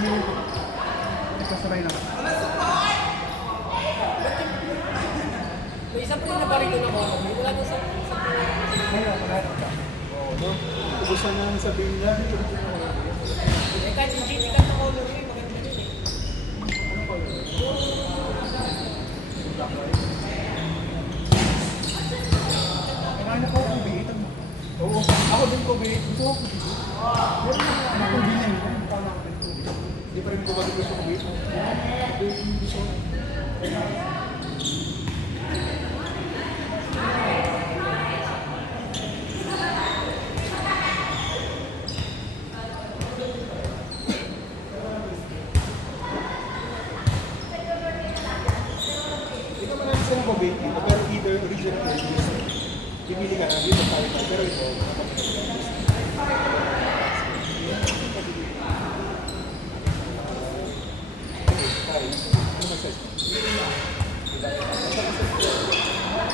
Kasabay naman. May isang pin na pa rin ko na mo. Wala na sa... Ngayon, wala na ba? Oo, no? Ubusan na ang sabihin niya. Eh, kahit yung GT ka na color yun, maganda yun eh. Kailangan ako kubihitan mo. Oo, ako din ko, babe. Gusto ko. Meron na ako kubihin yun. Paano ako din kubihin? Hindi pa rin ko balik gusto ko, babe. Gusto ko. Hindi ka marami silang babe dito, pero either original or used. Pipili ka na, dito tayo tayo. Pero ito,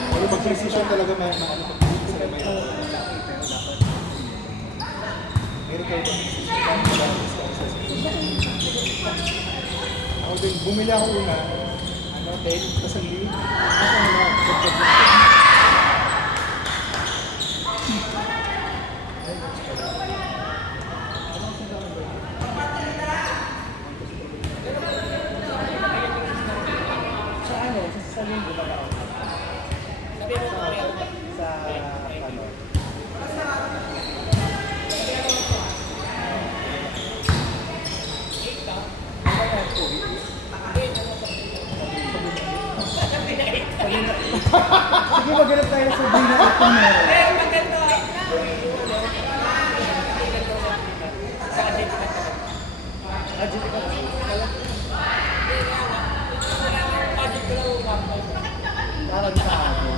Pero mag-precision talaga may ano pag-precision sila may meron kayo ako din, bumili ako una ano, 10, tapos ang liit kasi ano na, Sa ano? Sa linggo ba ako? Sabi mo ko kaya. Sa ano? Sige, maghanap tayo sa Sabrina ito meron. Eh, maganda. Sa agent ka talaga. Agit ka kasi. Budget ko lang 1,000. Parang sa akin.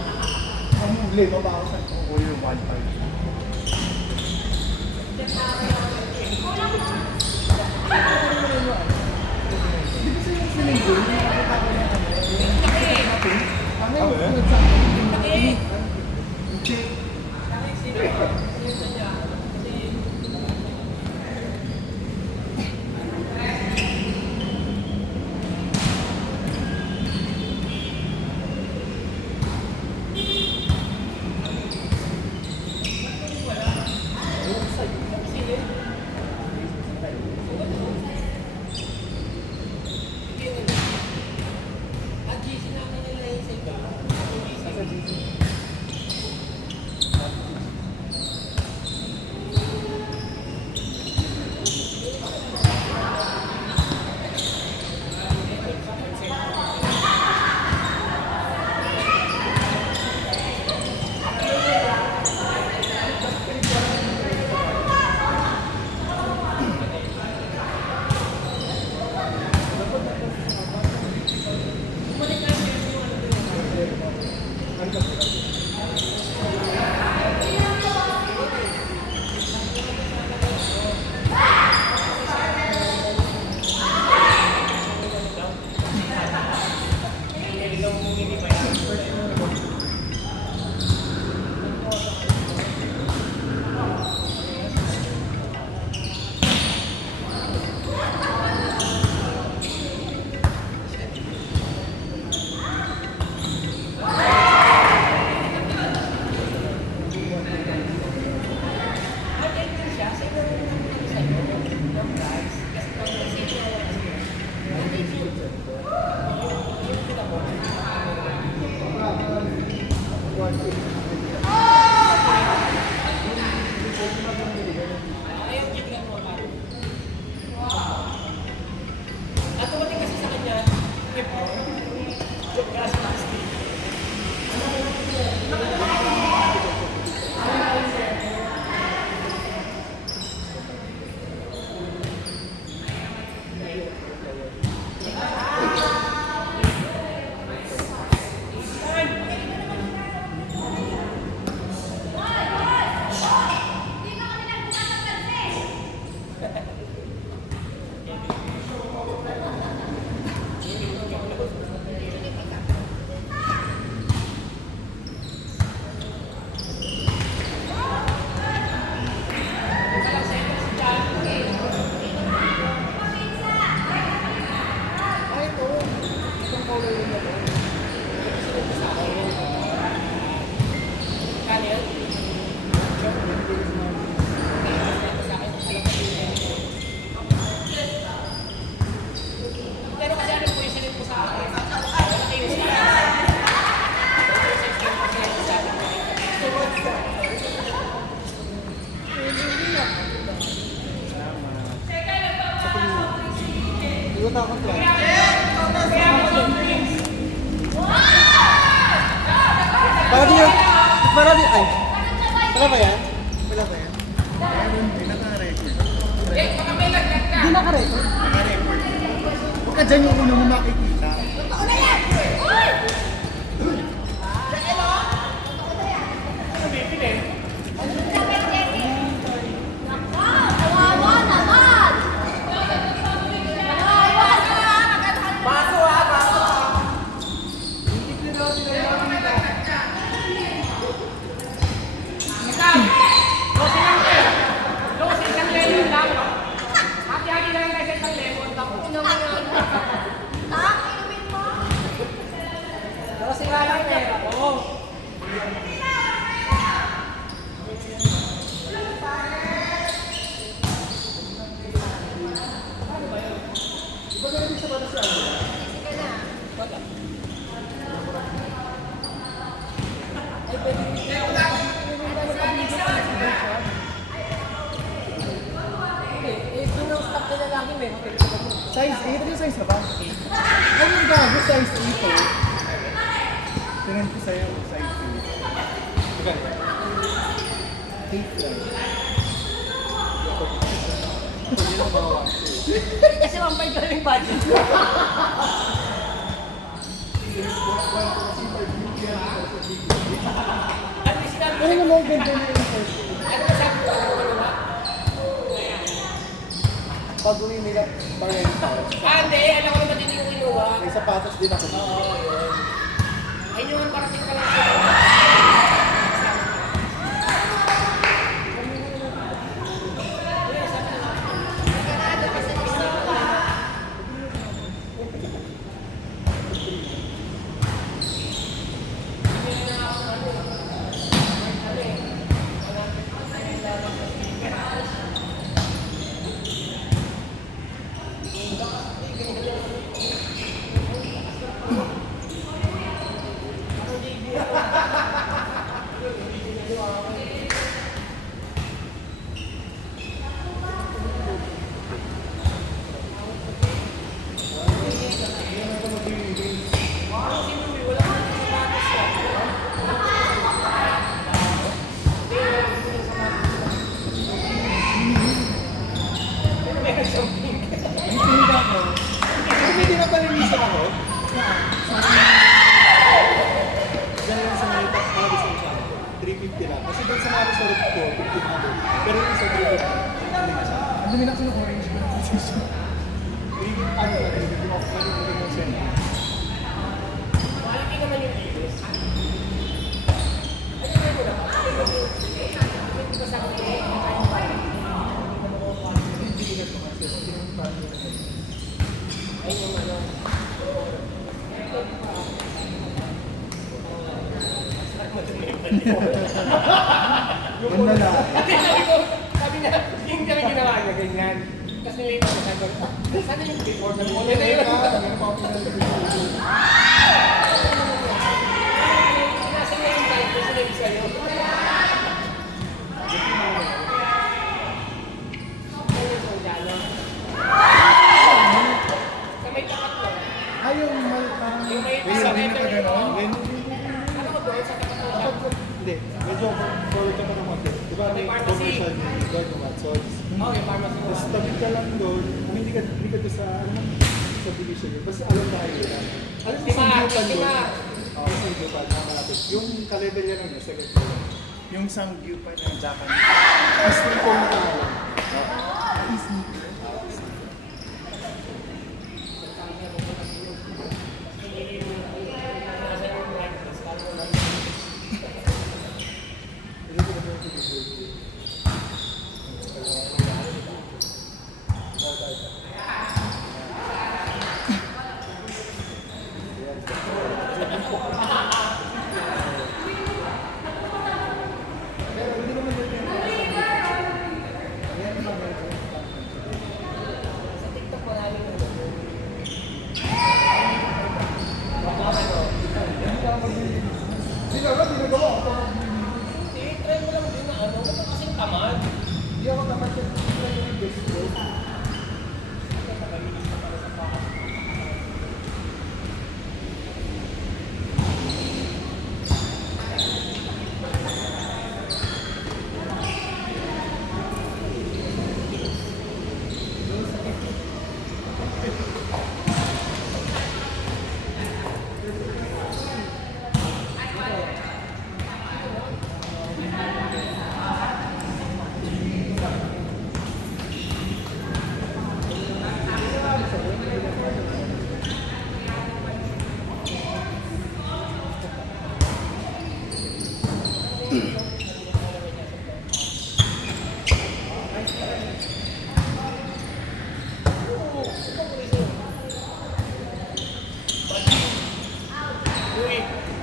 Ang problema ba ako sa kukuha yung 1.5? Di ba sa yung sininggo, hindi nakita ko na ano? Ano yung sunod sa akin? takot lang. Para di, ay. Wala ba yan? Wala ba yan? Meron din, naka-record. Hindi naka-record. Naka-record. Huwag ka dyan yung una mo makikita. Kawawa naman! Baso ha, baso ha. Dosi lang eh. Dosi isang lemon lang. Hati-hati lang kasi isang lemon lang. Tak, inumin mo. Dosi nga lang eh. Oo. Sige na. Eh, pinang-stop na lalaki may hotel. Size 8? Ano yung size na ba? Ano yung gago? Size 8 oh. Tinend ko sa'yo, size 8. 8 lang. Kasi 1.5 ka lang yung budget. Ano yung sinabi ko? Ano naman ganda na yung first? Ano yung sabi ko? Pag uwi nila, parental. Hindi, alam ko naman din yung kinuha. May sapatos din ako. Oo, yun. Ayun yung parating ka lang sa Hindi na palinisan ako. Diyan lang sa may Paris ang siya. 350 lang. Kasi doon sa mga resort ko, 1500. Pero yung isa 350. Hindi na siya. Ang dumi na ko ng orange ko ng decision. 350 ano na, 350 off na yung send. Malaki naman yung ibis. Ganda na. Sabi niya, yung kami ginawa niya ganyan. Tapos nilipat ko sabi ko, sana yung before na mo. Yan na yun. Nasa niya yung time ko, sinabi sa'yo. Yan yung sundalo. Sa may tapat mo. Ay, yung parang... Yung may May sabi na ka gano'n? Ano ko doon sa tapat mo siya? Hindi, medyo forward ka pa ng konti. Diba may commercial yung doon yung Watsons. Oo, yung pharmacy mo. Tapos tabi ka lang doon, kung hindi ka doon sa, ano man, sa division yun. Basta alam na kayo lang. Alam mo sa Timar, Gyupan doon? Timar. Oo, sa Gyupan, nakalapit. Yung ka-level yan lang, second floor. Yung Samgyu pa ng Japanese. Mas yung phone na alam.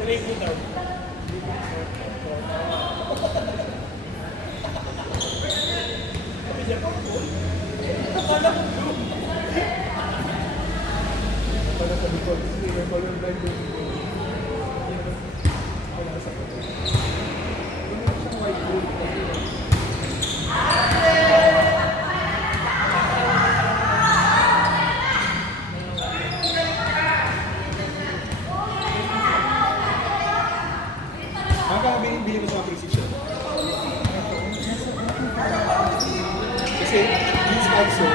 Review daw. Sabi niya, purple. Akala ko blue. Para sa likod. Kasi may color blind yung wala sa likod. Hindi siyang white blue. Hanggang bili ko sa mga precision. Kasi these also,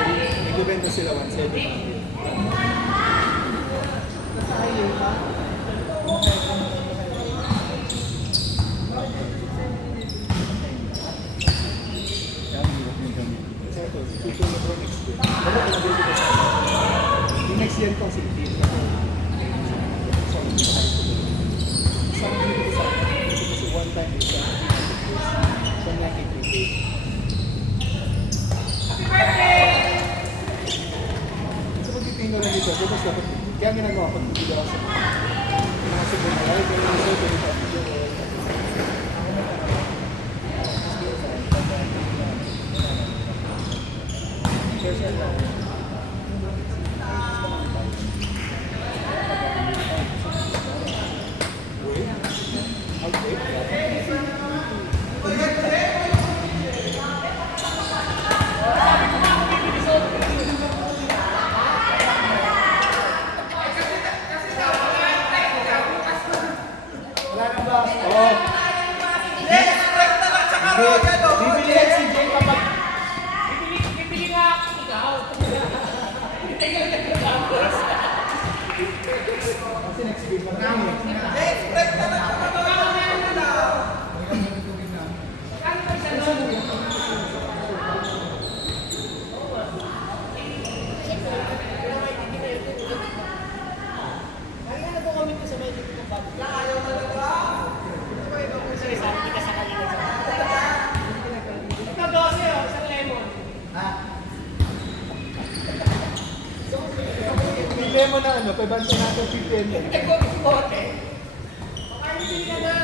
nagbibenta sila 170. Yan, hirap yung gamit. Example, tutulog ko next year. Ano ko nabili ko sa yung next year ko, 16. Isang dito ko sa kasi one time is sa 93 days. So magtitingin na dito, tapos dapat kaya ginagawa pag video ako sa mga super na live, pero yung super na video Special lang. Wala nang ba? Oo. Bibili yan si Jay kapag Bibili nga ako ikaw. kasi next week pa lang eh. Ito 12 oh, isang lemon. Bili mo na ano, pabanta natin 50 ml. Ito, bote. Baka hindi ka na.